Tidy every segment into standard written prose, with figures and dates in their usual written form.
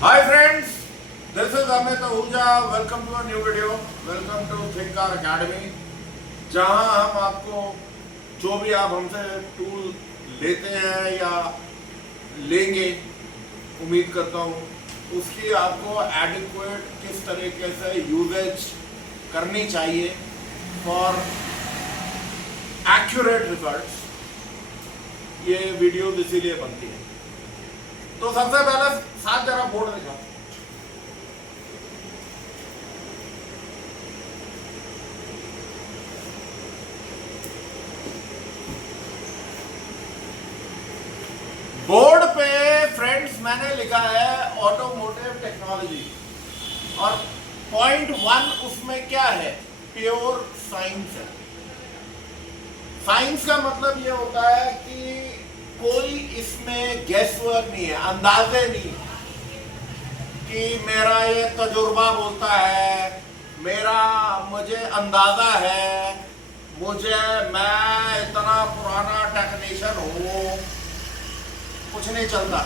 Hi friends, this is Amit Ahuja. Welcome to a new video. Welcome to Think Car Academy. जहां हम आपको जो भी आप हमसे टूल लेते हैं या लेंगे, उम्मीद करता हूं उसकी आपको एडिक्वेट किस तरीके से यूजेज करनी चाहिए फॉर एक्यूरेट रिजल्ट्स, ये वीडियो इसीलिए बनती है। तो सबसे पहले साथ जरा बोर्ड दिखा। बोर्ड पे फ्रेंड्स मैंने लिखा है ऑटोमोटिव टेक्नोलॉजी, और पॉइंट 1 उसमें क्या है? प्योर साइंस है। साइंस का मतलब ये होता है कि कोई इसमें गेसवर्क नहीं है, अंदाजे नहीं कि मेरा ये तजुर्बा बोलता है, मुझे अंदाजा है, मैं इतना पुराना टेक्नीशियन हूं, कुछ नहीं चलता।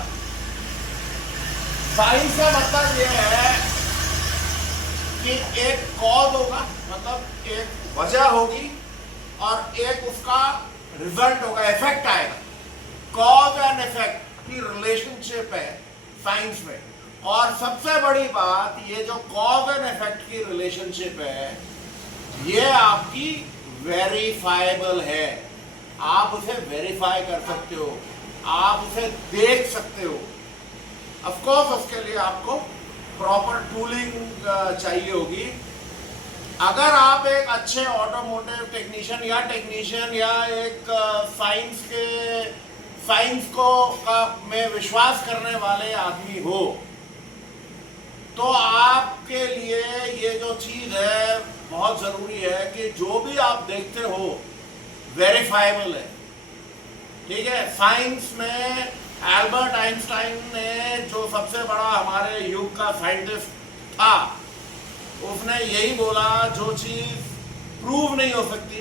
साइंस का मतलब ये है कि एक कॉज होगा, मतलब एक वजह होगी और एक उसका रिजल्ट होगा, इफेक्ट आएगा। कॉज एंड इफेक्ट की रिलेशनशिप है साइंस में, और सबसे बड़ी बात ये जो कॉज एंड इफेक्ट की रिलेशनशिप है ये आपकी वेरीफाइबल है। आप उसे वेरीफाई कर सकते हो, आप उसे देख सकते हो। ऑफ कोर्स उसके लिए आपको प्रॉपर टूलिंग चाहिए होगी। अगर आप एक अच्छे ऑटोमोटिव टेक्नीशियन या एक साइंस को में विश्वास करने वाले आदमी हो, तो आपके लिए ये जो चीज है बहुत जरूरी है कि जो भी आप देखते हो वेरीफाइबल है। ठीक है, साइंस में एल्बर्ट आइंस्टाइन ने, जो सबसे बड़ा हमारे युग का साइंटिस्ट था, उसने यही बोला, जो चीज प्रूव नहीं हो सकती,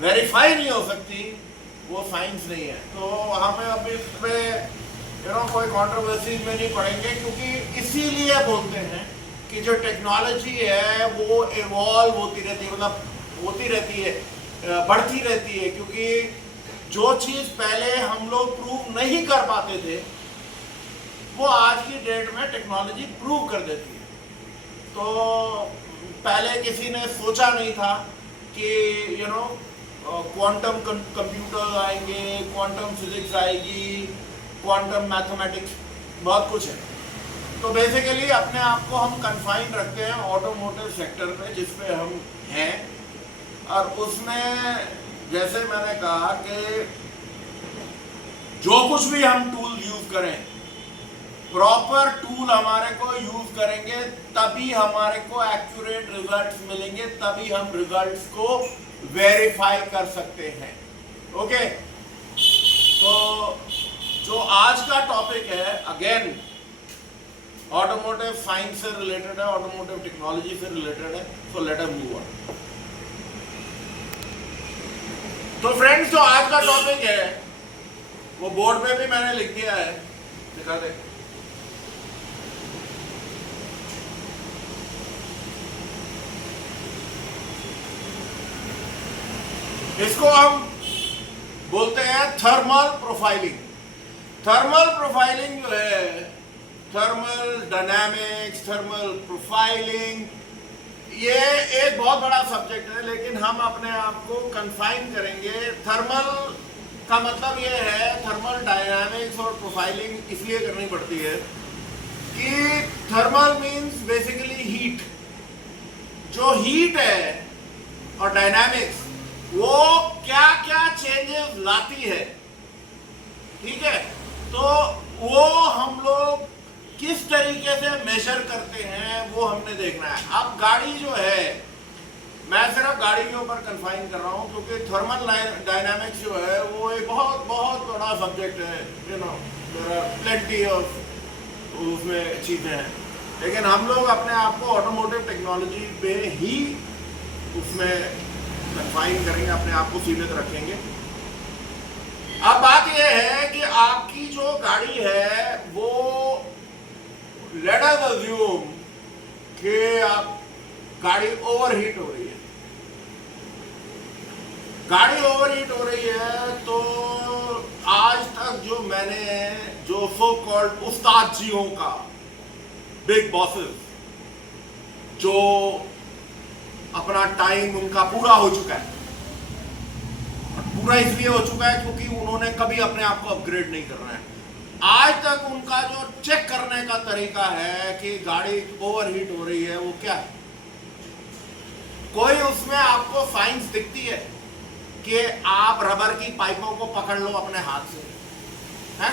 वेरीफाई नहीं हो सकती, वो साइंस नहीं है। तो हमें अभी इसमें कोई कंट्रोवर्सी में नहीं पड़ेंगे, क्योंकि इसीलिए बोलते हैं कि जो टेक्नोलॉजी है वो इवॉल्व होती रहती है, मतलब होती रहती है, बढ़ती रहती है। क्योंकि जो चीज़ पहले हम लोग प्रूव नहीं कर पाते थे वो आज की डेट में टेक्नोलॉजी प्रूव कर देती है। तो पहले किसी ने सोचा नहीं था कि क्वांटम कंप्यूटर आएंगे, क्वांटम फिजिक्स आएगी, क्वांटम मैथमेटिक्स, बहुत कुछ है। तो बेसिकली अपने आप को हम कन्फाइन रखते हैं ऑटोमोटिव सेक्टर में जिसपे हम हैं, और उसमें जैसे मैंने कहा कि जो कुछ भी हम टूल यूज करें, प्रॉपर टूल हमारे को यूज करेंगे तभी हमारे को एक्यूरेट रिजल्ट्स मिलेंगे, तभी हम रिजल्ट्स को वेरीफाई कर सकते हैं। ओके, तो जो आज का टॉपिक है अगेन ऑटोमोटिव साइंस से रिलेटेड है, ऑटोमोटिव टेक्नोलॉजी से रिलेटेड है। So let us move on. तो फ्रेंड्स, जो आज का टॉपिक है वो बोर्ड पे भी मैंने लिख दिया है, दिखा दे। इसको हम बोलते हैं थर्मल प्रोफाइलिंग। थर्मल प्रोफाइलिंग जो है, थर्मल डायनामिक्स, थर्मल प्रोफाइलिंग, ये एक बहुत बड़ा सब्जेक्ट है, लेकिन हम अपने आप को कन्फाइन करेंगे। थर्मल का मतलब ये है, थर्मल डायनामिक्स और प्रोफाइलिंग इसलिए करनी पड़ती है कि थर्मल मीन्स बेसिकली हीट। जो हीट है और डायनामिक्स वो क्या क्या चेंजेस लाती है, ठीक है, तो वो हम लोग किस तरीके से मेजर करते हैं वो हमने देखना है। अब गाड़ी जो है, मैं सिर्फ गाड़ी के ऊपर कन्फाइन कर रहा हूँ क्योंकि थर्मल डायनामिक्स जो है वो एक बहुत बहुत बड़ा सब्जेक्ट है। देयर आर प्लेंटी ऑफ उसमें चीज़ें हैं, लेकिन हम लोग अपने आप को ऑटोमोटिव टेक्नोलॉजी पे ही उसमें कन्फाइन करेंगे, अपने आप को सीमित रखेंगे। अब बात यह है कि आपकी जो गाड़ी है वो अज्यूम कि आप गाड़ी ओवरहीट हो रही है। गाड़ी ओवरहीट हो रही है तो आज तक जो मैंने जो सो कॉल्ड उस्ताद जियों का बिग बॉसेस जो अपना टाइम उनका पूरा हो चुका है, पूरा इसलिए हो चुका है क्योंकि उन्होंने कभी अपने आप को अपग्रेड नहीं करना है। आज तक उनका जो चेक करने का तरीका है कि गाड़ी ओवरहीट हो रही है वो क्या है, कोई उसमें आपको साइंस दिखती है कि आप रबर की पाइपों को पकड़ लो अपने हाथ से, हैं?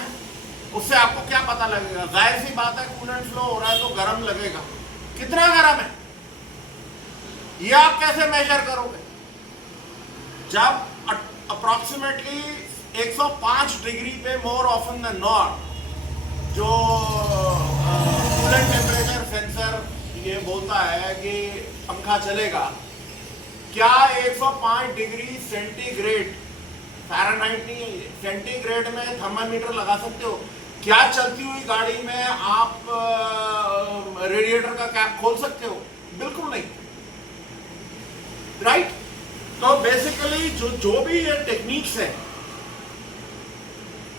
उससे आपको क्या पता लगेगा? जाहिर सी बात है कूलेंट फ्लो हो रहा है तो गर्म लगेगा। कितना गर्म है ये आप कैसे मेजर करोगे? जब अप्रोक्सीमेटली 105 डिग्री पे मोर ऑफन देन नॉट जो कूलेंट टेम्परेचर सेंसर ये बोलता है कि पंखा चलेगा, क्या 105 डिग्री सेंटीग्रेड, फ़ारेनहाइट नहीं है ये, सेंटीग्रेड में थर्मामीटर लगा सकते हो? क्या चलती हुई गाड़ी में आप रेडिएटर का कैप खोल सकते हो? बिल्कुल नहीं, राइट? तो बेसिकली जो भी ये टेक्निक्स है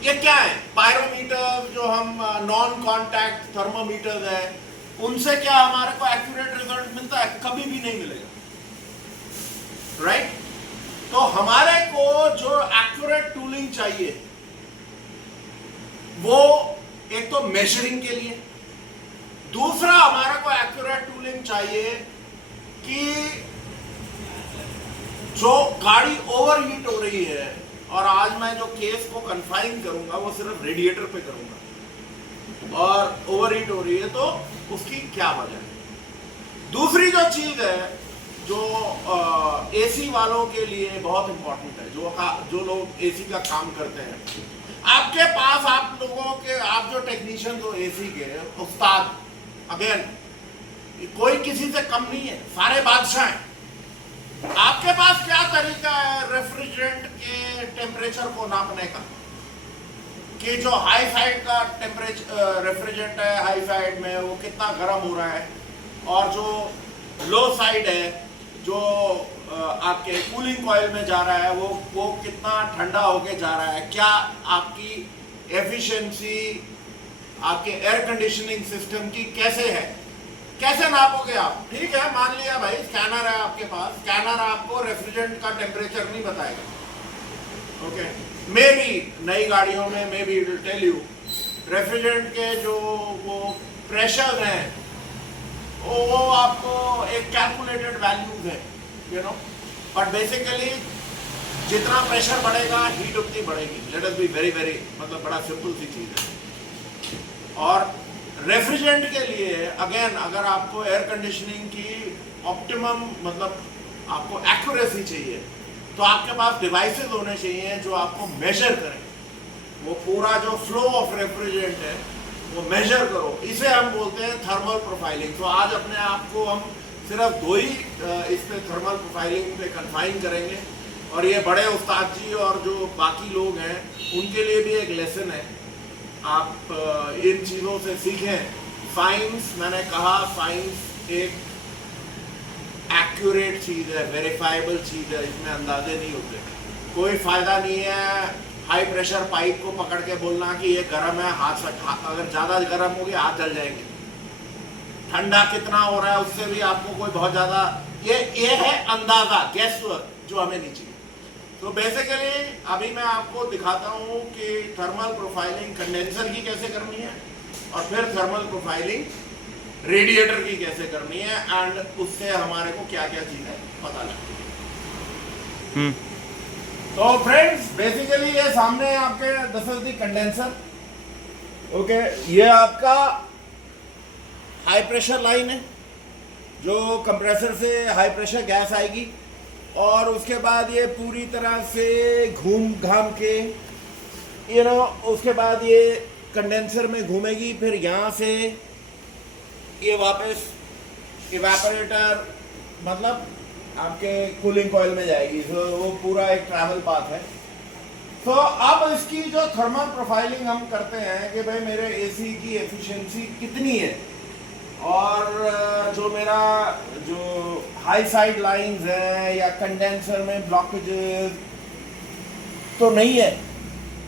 ये क्या है? पायरोमीटर जो हम नॉन कांटेक्ट थर्मोमीटर है उनसे क्या हमारे को एक्यूरेट रिजल्ट मिलता है? कभी भी नहीं मिलेगा, राइट? तो हमारे को जो एक्यूरेट टूलिंग चाहिए वो एक तो मेजरिंग के लिए, दूसरा हमारे को एक्यूरेट टूलिंग चाहिए कि जो गाड़ी ओवरहीट हो रही है, और आज मैं जो केस को कन्फाइन करूंगा वो सिर्फ रेडिएटर पे करूंगा, और ओवरहीट हो रही है तो उसकी क्या वजह है। दूसरी जो चीज है जो एसी वालों के लिए बहुत इंपॉर्टेंट है, जो लोग एसी का काम करते हैं, आपके पास आप लोगों के, आप जो टेक्नीशियन हो एसी के उस्ताद, अगेन कोई किसी से कम नहीं है, सारे बादशाह हैं। आपके पास क्या तरीका है रेफ्रिजरेंट के टेम्परेचर को नापने का, कि जो हाई साइड का टेम्परेचर रेफ्रिजरेंट है हाई साइड में वो कितना गर्म हो रहा है, और जो लो साइड है जो आपके कूलिंग कॉइल में जा रहा है वो कितना ठंडा होके जा रहा है। क्या आपकी एफिशिएंसी आपके एयर कंडीशनिंग सिस्टम की कैसे है, कैसे नापोगे आप? ठीक है, मान लिया भाई स्कैनर है आपके पास, स्कैनर आपको रेफ्रिजरेंट का टेम्परेचर नहीं बताएगा, ओके? मे बी नई गाड़ियों में maybe it will tell you refrigerant के जो वो प्रेशर हैं वो आपको एक कैलकुलेटेड वैल्यूज है, यू नो, बट बेसिकली जितना प्रेशर बढ़ेगा हीट उतनी बढ़ेगी। Let us be very very, मतलब बड़ा सिंपल सी चीज है। और रेफ्रिजरेंट के लिए अगेन अगर आपको एयर कंडीशनिंग की ऑप्टिमम, मतलब आपको एक्यूरेसी चाहिए, तो आपके पास डिवाइसेस होने चाहिए जो आपको मेजर करें, वो पूरा जो फ्लो ऑफ रेफ्रिजरेंट है वो मेजर करो। इसे हम बोलते हैं थर्मल प्रोफाइलिंग। तो आज अपने आप को हम सिर्फ दो ही इस पे थर्मल प्रोफाइलिंग पे कन्फाइन करेंगे, और ये बड़े उस्ताद जी और जो बाकी लोग हैं उनके लिए भी एक लेसन है, आप इन चीज़ों से सीखें। साइंस, मैंने कहा साइंस एक एक्यूरेट चीज़ है, वेरीफाइबल चीज़ है, इसमें अंदाजे नहीं होते। कोई फ़ायदा नहीं है हाई प्रेशर पाइप को पकड़ के बोलना कि ये गर्म है, हाथ से, अगर ज़्यादा गर्म होगी हाथ जल जाएंगे। ठंडा कितना हो रहा है उससे भी आपको कोई बहुत ज़्यादा, ये है अंदाज़ा, गैस वर्क, जो हमें नहीं चाहिए। तो बेसिकली अभी मैं आपको दिखाता हूँ कि थर्मल प्रोफाइलिंग कंडेंसर की कैसे करनी है, और फिर थर्मल प्रोफाइलिंग रेडिएटर की कैसे करनी है, एंड उससे हमारे को क्या क्या चीज़ें पता लगती है। तो फ्रेंड्स बेसिकली ये सामने आपके this is the condenser, okay? ये आपका हाई प्रेशर लाइन है, जो कंप्रेसर से हाई प्रेशर गैस आएगी, और उसके बाद ये पूरी तरह से घूम घाम के यू नो उसके बाद ये कंडेंसर में घूमेगी, फिर यहाँ से ये वापस इवेपोरेटर मतलब आपके कूलिंग कॉइल में जाएगी। तो वो पूरा एक ट्रैवल पाथ है। तो अब इसकी जो थर्मल प्रोफाइलिंग हम करते हैं कि भाई मेरे एसी की एफिशिएंसी कितनी है, और जो मेरा जो हाई साइड लाइंस है या कंडेंसर में ब्लॉकेजेस तो नहीं है।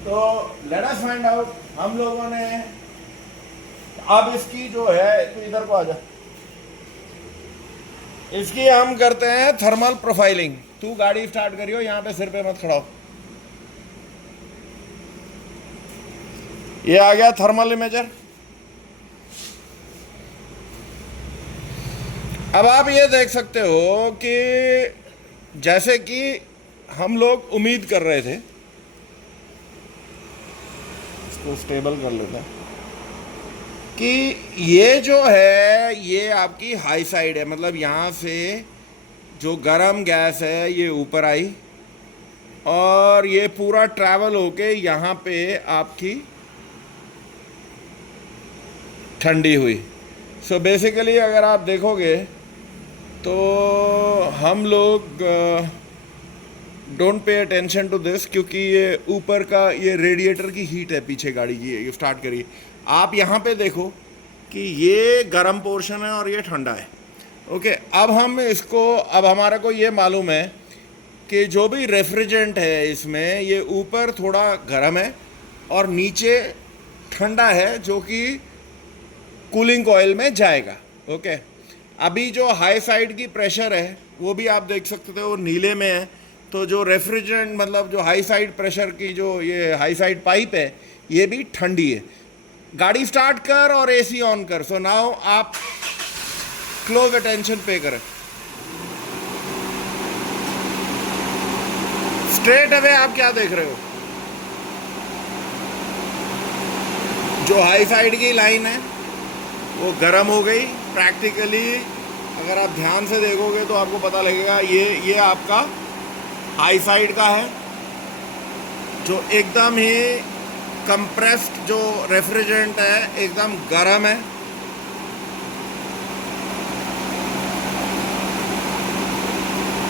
तो लेट अस फाइंड आउट। हम लोगों ने अब इसकी जो है, तो इधर को आ जा, इसकी हम करते हैं थर्मल प्रोफाइलिंग। तू गाड़ी स्टार्ट करियो, यहाँ पे सिर पे मत खड़ा हो। ये आ गया थर्मल इमेजर। अब आप ये देख सकते हो कि जैसे कि हम लोग उम्मीद कर रहे थे, इसको स्टेबल कर लेते हैं, कि ये जो है ये आपकी हाई साइड है, मतलब यहाँ से जो गर्म गैस है ये ऊपर आई और ये पूरा ट्रैवल होके यहाँ पे आपकी ठंडी हुई। सो बेसिकली अगर आप देखोगे तो हम लोग don't pay attention to this, क्योंकि ये ऊपर का ये रेडिएटर की हीट है पीछे गाड़ी की। ये स्टार्ट करिए, आप यहाँ पे देखो कि ये गर्म पोर्शन है और ये ठंडा है। ओके, अब हम इसको, अब हमारे को ये मालूम है कि जो भी रेफ्रिजरेंट है इसमें ये ऊपर थोड़ा गर्म है और नीचे ठंडा है, जो कि कूलिंग कॉइल में जाएगा। ओके, अभी जो हाई साइड की प्रेशर है वो भी आप देख सकते हो नीले में है। तो जो रेफ्रिजरेंट, मतलब जो हाई साइड प्रेशर की जो ये हाई साइड पाइप है ये भी ठंडी है। गाड़ी स्टार्ट कर और एसी ऑन कर। सो नाउ आप क्लोज अटेंशन पे करें। स्ट्रेट अवे आप क्या देख रहे हो? जो हाई साइड की लाइन है वो गर्म हो गई प्रैक्टिकली। अगर आप ध्यान से देखोगे तो आपको पता लगेगा ये आपका हाई साइड का है, जो एकदम ही कंप्रेस्ड जो रेफ्रिजरेंट है एकदम गर्म है।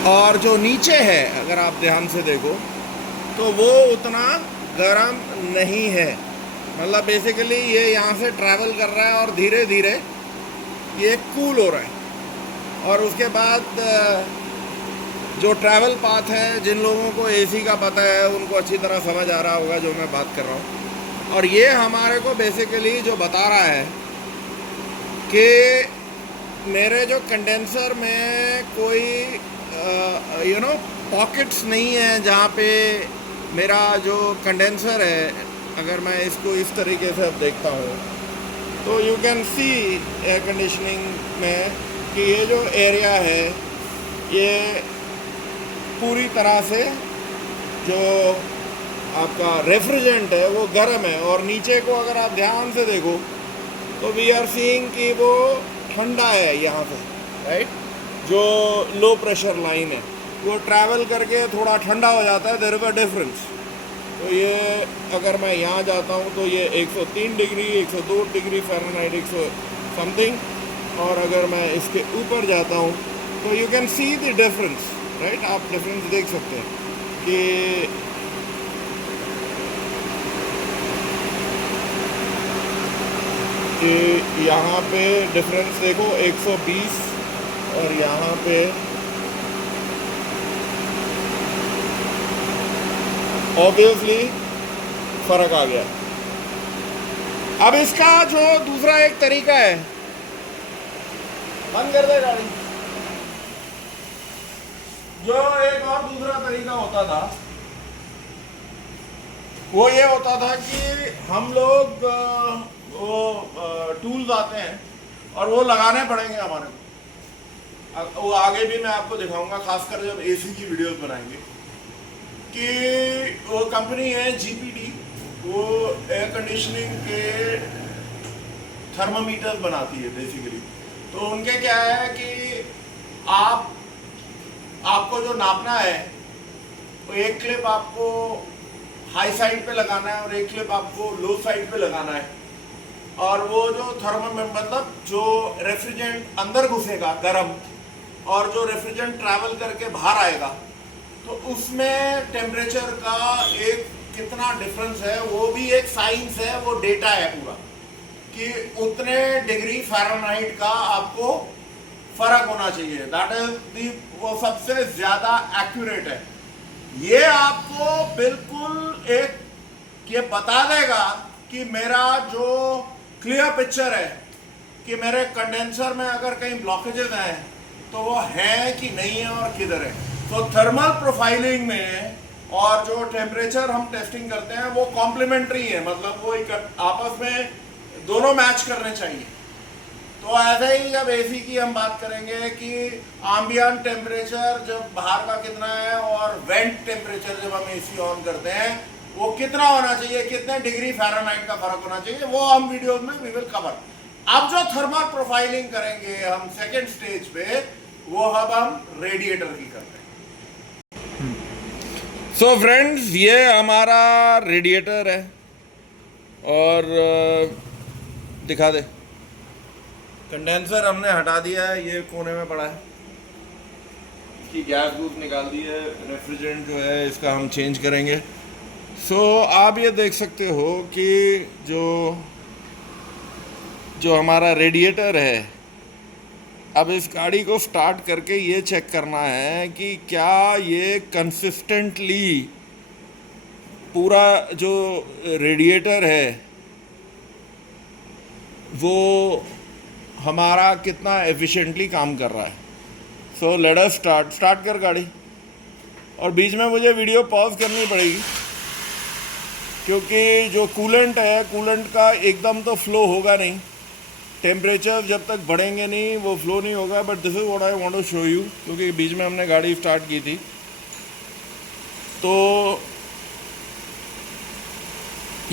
और जो नीचे है अगर आप ध्यान से देखो तो वो उतना गर्म नहीं है, मतलब बेसिकली ये यहाँ से ट्रैवल कर रहा है और धीरे धीरे ये कूल हो रहा है। और उसके बाद जो ट्रैवल पाथ है, जिन लोगों को एसी का पता है उनको अच्छी तरह समझ आ रहा होगा जो मैं बात कर रहा हूँ। और ये हमारे को बेसिकली जो बता रहा है कि मेरे जो कंडेंसर में कोई पॉकेट्स नहीं है जहाँ पे मेरा जो कंडेंसर है, अगर मैं इसको इस तरीके से अब देखता हूँ तो you can see air conditioning में कि ये जो एरिया है ये पूरी तरह से जो आपका रेफ्रिजरेंट है वो गर्म है। और नीचे को अगर आप ध्यान से देखो तो वी आर सीइंग कि वो ठंडा है यहाँ से, राइट। जो लो प्रेशर लाइन है वो ट्रैवल करके थोड़ा ठंडा हो जाता है, देयर इज अ डिफरेंस। तो ये अगर मैं यहाँ जाता हूँ तो ये 103 डिग्री, 102 डिग्री फ़ारेनहाइट, 100 समथिंग, और अगर मैं इसके ऊपर जाता हूँ तो you can see the difference, right. आप डिफरेंस देख सकते हैं कि यहाँ पे डिफरेंस देखो 120 और यहाँ पे ऑब्वियसली फर्क आ गया। अब इसका जो दूसरा एक तरीका है, बंद कर दे गाड़ी। जो एक और दूसरा तरीका होता था वो ये होता था कि हम लोग वो टूल्स आते हैं और वो लगाने पड़ेंगे हमारे को। वो आगे भी मैं आपको दिखाऊंगा, खासकर जब एसी की वीडियोस बनाएंगे, कि वो कंपनी है जीपीडी, वो एयर कंडीशनिंग के थर्मामीटर बनाती है बेसिकली। तो उनके क्या है कि आपको जो नापना है वो एक क्लिप आपको हाई साइड पे लगाना है और एक क्लिप आपको लो साइड पे लगाना है। और वो जो थर्मामीटर, मतलब जो रेफ्रिजरेंट अंदर घुसेगा गर्म और जो रेफ्रिजरेंट ट्रैवल करके बाहर आएगा तो उसमें टेम्परेचर का एक कितना डिफरेंस है, वो भी एक साइंस है, वो डेटा है पूरा। कि उतने डिग्री फ़ारेनहाइट का आपको फर्क होना चाहिए। दैट इज वो सबसे ज्यादा एक्यूरेट है। ये आपको बिल्कुल ये बता देगा कि मेरा जो क्लियर पिक्चर है कि मेरे कंडेंसर में अगर कहीं ब्लॉकेजेस हैं तो वो है कि नहीं है और किधर है। तो थर्मल प्रोफाइलिंग में और जो टेम्परेचर हम टेस्टिंग करते हैं वो कॉम्प्लीमेंट्री है, मतलब वो आपस में दोनों मैच करने चाहिए। तो ऐसे ही जब एसी की हम बात करेंगे कि एम्बिएंट टेम्परेचर जब बाहर का कितना है और वेंट टेम्परेचर जब हम एसी ऑन करते हैं वो कितना होना चाहिए, कितने डिग्री फ़ारेनहाइट का फर्क होना चाहिए, वो हम वीडियो में वी विल कवर। अब जो थर्मल प्रोफाइलिंग करेंगे हम सेकेंड स्टेज पे, वो अब हम रेडिएटर की करते हैं। सो फ्रेंड्स, ये हमारा रेडिएटर है और दिखा दे, कंडेंसर हमने हटा दिया है, ये कोने में पड़ा है, इसकी गैस गूस निकाल दी है, रेफ्रिजरेंट जो है इसका हम चेंज करेंगे। सो आप ये देख सकते हो कि जो हमारा रेडिएटर है, अब इस गाड़ी को स्टार्ट करके ये चेक करना है कि क्या ये कंसिस्टेंटली पूरा जो रेडिएटर है वो हमारा कितना एफिशिएंटली काम कर रहा है। सो लेट अस स्टार्ट कर गाड़ी। और बीच में मुझे वीडियो पॉज करनी पड़ेगी क्योंकि जो कूलेंट है, कूलेंट का एकदम तो फ्लो होगा नहीं, टेम्परेचर जब तक बढ़ेंगे नहीं वो फ्लो नहीं होगा। But this is what I want to show you, क्योंकि बीच में हमने गाड़ी स्टार्ट की थी। तो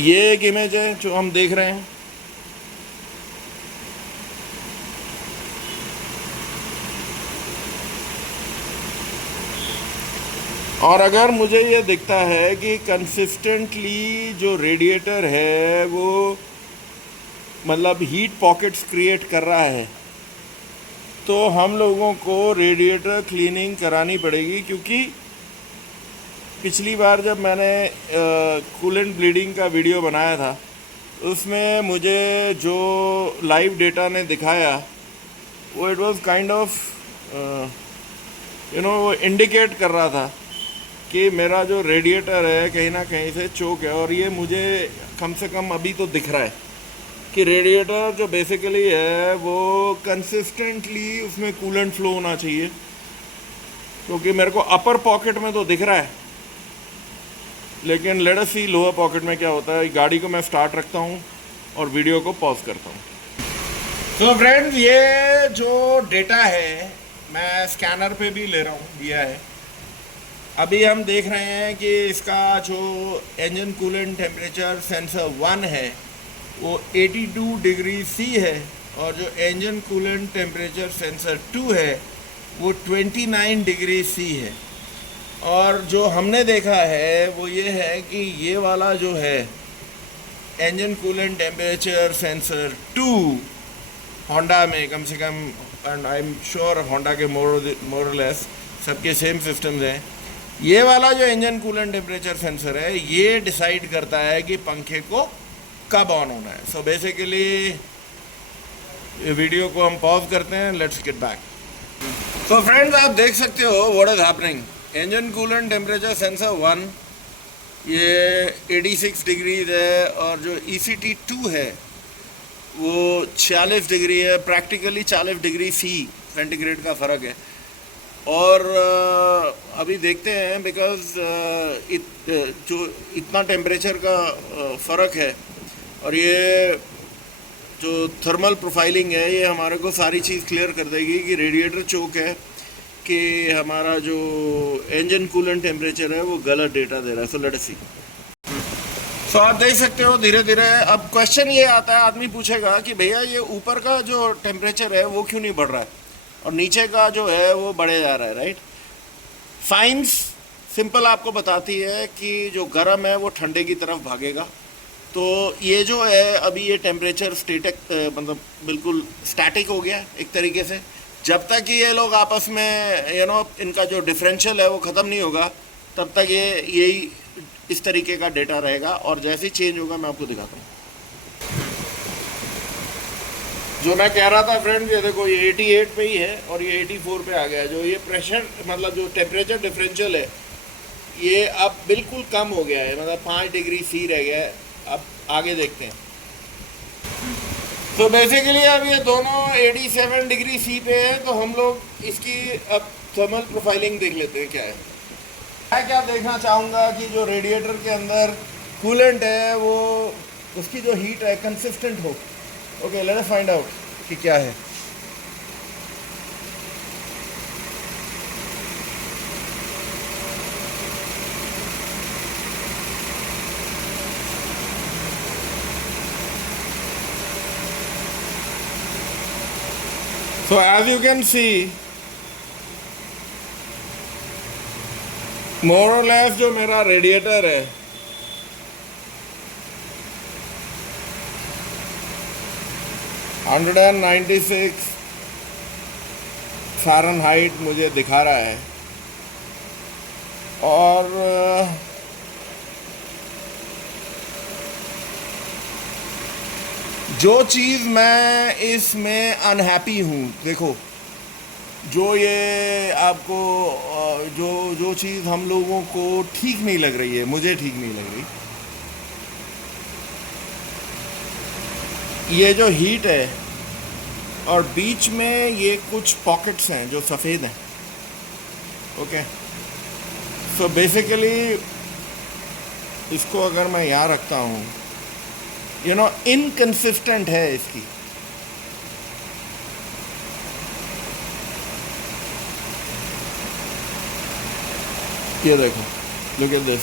ये एक इमेज है जो हम देख रहे हैं। और अगर मुझे ये दिखता है कि कंसिस्टेंटली जो रेडिएटर है वो मतलब हीट पॉकेट्स क्रिएट कर रहा है, तो हम लोगों को रेडिएटर क्लीनिंग करानी पड़ेगी। क्योंकि पिछली बार जब मैंने कूलेंट ब्लीडिंग का वीडियो बनाया था उसमें मुझे जो लाइव डेटा ने दिखाया वो इट वाज काइंड ऑफ वो इंडिकेट कर रहा था कि मेरा जो रेडिएटर है कहीं ना कहीं से चोक है। और ये मुझे कम से कम अभी तो दिख रहा है कि रेडिएटर जो बेसिकली है वो कंसिस्टेंटली उसमें कूलेंट फ्लो होना चाहिए, क्योंकि मेरे को अपर पॉकेट में तो दिख रहा है, लेकिन लेट अस सी लोअर पॉकेट में क्या होता है। गाड़ी को मैं स्टार्ट रखता हूँ और वीडियो को पॉज करता हूँ। तो फ्रेंड्स, ये जो डेटा है मैं स्कैनर पे भी ले रहा हूँ, दिया है। अभी हम देख रहे हैं कि इसका जो इंजन कूलेंट टेम्परेचर सेंसर 1 है वो 82 डिग्री सी है और जो इंजन कूलेंट टेम्परेचर सेंसर 2 है वो 29 डिग्री सी है। और जो हमने देखा है वो ये है कि ये वाला जो है engine coolant temperature sensor 2 Honda में कम से कम, and I am sure Honda के मोर लेस सबके सेम सिस्टम्स हैं, ये वाला जो इंजन कूलेंट टेम्परेचर सेंसर है ये डिसाइड करता है कि पंखे को कब ऑन होना है। सो बेसिकली वीडियो को हम पॉज करते हैं, लेट्स गेट बैक। तो फ्रेंड्स, आप देख सकते हो what is happening. Engine coolant temperature sensor 1 ये 86 डिग्रीज है और जो ECT 2 है वो 46 डिग्री है, प्रैक्टिकली 40 डिग्री सी सेंटीग्रेड का फ़र्क है। और अभी देखते हैं बिकॉज जो इतना टेम्परेचर का फ़र्क है और ये जो थर्मल प्रोफाइलिंग है ये हमारे को सारी चीज़ क्लियर कर देगी कि रेडिएटर चोक है कि हमारा जो इंजन कूलेंट टेम्परेचर है वो गलत डेटा दे रहा है। So let's see. सो आप देख सकते हो धीरे धीरे अब क्वेश्चन ये आता है, आदमी पूछेगा कि भैया ये ऊपर का जो टेम्परेचर है वो क्यों नहीं बढ़ रहा है और नीचे का जो है वो बढ़े जा रहा है, राइट। साइंस सिंपल आपको बताती है कि जो गर्म है वो ठंडे की तरफ भागेगा। तो ये जो है अभी ये टेम्परेचर मतलब बिल्कुल स्टैटिक हो गया एक तरीके से। जब तक कि ये लोग आपस में इनका जो डिफरेंशियल है वो ख़त्म नहीं होगा तब तक ये यही इस तरीके का डेटा रहेगा और जैसे ही चेंज होगा मैं आपको दिखाता हूँ। जो मैं कह रहा था फ्रेंड, ये देखो ये 88 पे ही है और ये 84 पे आ गया है। जो ये प्रेशर मतलब जो टेम्परेचर डिफरेंशियल है ये अब बिल्कुल कम हो गया है, मतलब 5 डिग्री सी रह गया है। अब आगे देखते हैं। तो बेसिकली अब ये दोनों 87 डिग्री सी पे है, तो हम लोग इसकी अब थर्मल प्रोफाइलिंग देख लेते हैं क्या है। मैं क्या देखना चाहूँगा कि जो रेडिएटर के अंदर कूलेंट है वो उसकी जो हीट है कंसिस्टेंट हो। Okay, let us find out कि क्या है। So as you can see, more or less जो मेरा रेडिएटर है 196 फ़ारेनहाइट मुझे दिखा रहा है। और जो चीज़ मैं इसमें अनहैप्पी हूँ, देखो जो ये आपको जो चीज़ हम लोगों को ठीक नहीं लग रही है, मुझे ठीक नहीं लग रही, ये जो हीट है और बीच में ये कुछ पॉकेट्स हैं जो सफ़ेद हैं। ओके, सो बेसिकली इसको अगर मैं यहाँ रखता हूँ, यू नो इनकंसिस्टेंट है इसकी। ये देखो, लुक एट दिस।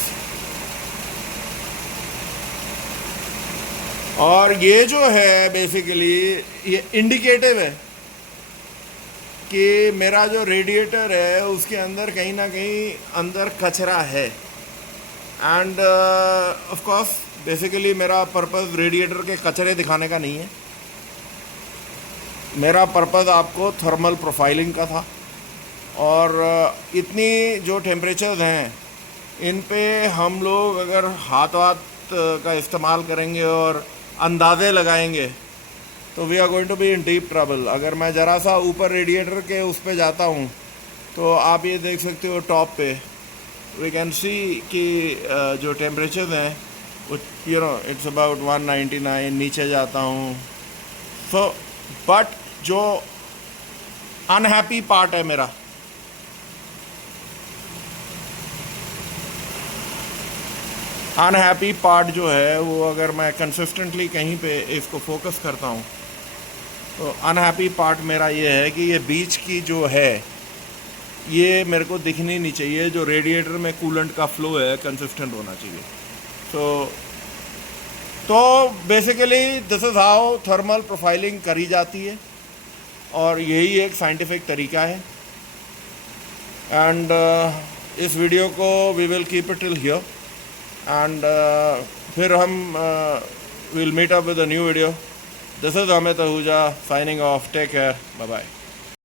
और ये जो है बेसिकली ये इंडिकेटिव है कि मेरा जो रेडिएटर है उसके अंदर कहीं ना कहीं अंदर कचरा है। एंड ऑफ कोर्स बेसिकली मेरा पर्पस रेडिएटर के कचरे दिखाने का नहीं है, मेरा पर्पस आपको थर्मल प्रोफाइलिंग का था। और इतनी जो टेम्परेचर्स हैं इन पे हम लोग अगर हाथ का इस्तेमाल करेंगे और अंदाज़े लगाएंगे तो we are going to be in deep trouble. अगर मैं ज़रा सा ऊपर रेडिएटर के उस पे जाता हूँ तो आप ये देख सकते हो टॉप पे वी कैन सी कि जो टेम्परेचर हैं वो यू नो इट्स अबाउट 199। नीचे जाता हूँ सो बट जो अनहैप्पी पार्ट है मेरा, अनहैप्पी पार्ट जो है वो अगर मैं कंसिस्टेंटली कहीं पे इसको फोकस करता हूँ तो अनहैप्पी पार्ट मेरा ये है कि ये बीच की जो है ये मेरे को दिखनी नहीं चाहिए। जो रेडिएटर में कूलेंट का फ्लो है कंसिस्टेंट होना चाहिए। तो basically this is how thermal profiling करी जाती है और यही एक साइंटिफिक तरीका है। एंड इस वीडियो को we will keep it till here and फिर हम will meet up with a new video. This is Amit Ahuja signing off. Take care, bye bye.